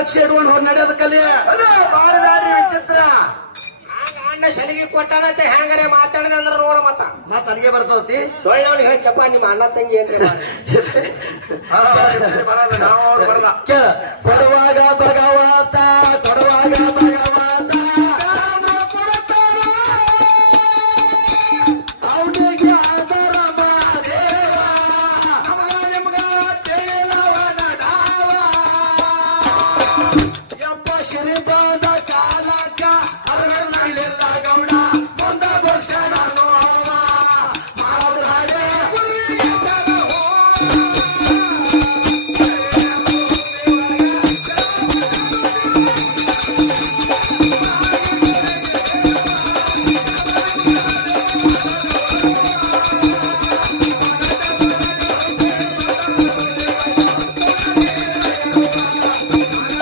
ಲಕ್ಷ ಇಟ್ಕೊಂಡು ಹೋಗಿ ನಡೆಯೋದ ಕಲಿ. ಅದ ಬಾಳ ಬ್ಯಾಡ್ರಿ ವಿಚಿತ್ರ. ಅಣ್ಣ ಸಲಿಗೆ ಕೊಟ್ಟಾನಂತೆ ಹೆಂಗರೆ ಮಾತಾಡಿದ ಅಂದ್ರೆ ನೋಡ ಮತ್ತ. ಮತ್ ಅಲ್ಲಿಗೆ ಬರ್ತದತಿ ಒಳ್ಳೆವನಿಗೆ ಹೇಳ್ತಪ್ಪ ನಿಮ್ಮ ಅಣ್ಣ ತಂಗಿ ಏನ್ರಿ? ಬರೋದು ಬರಲ್ಲ ನಾವು Thank you.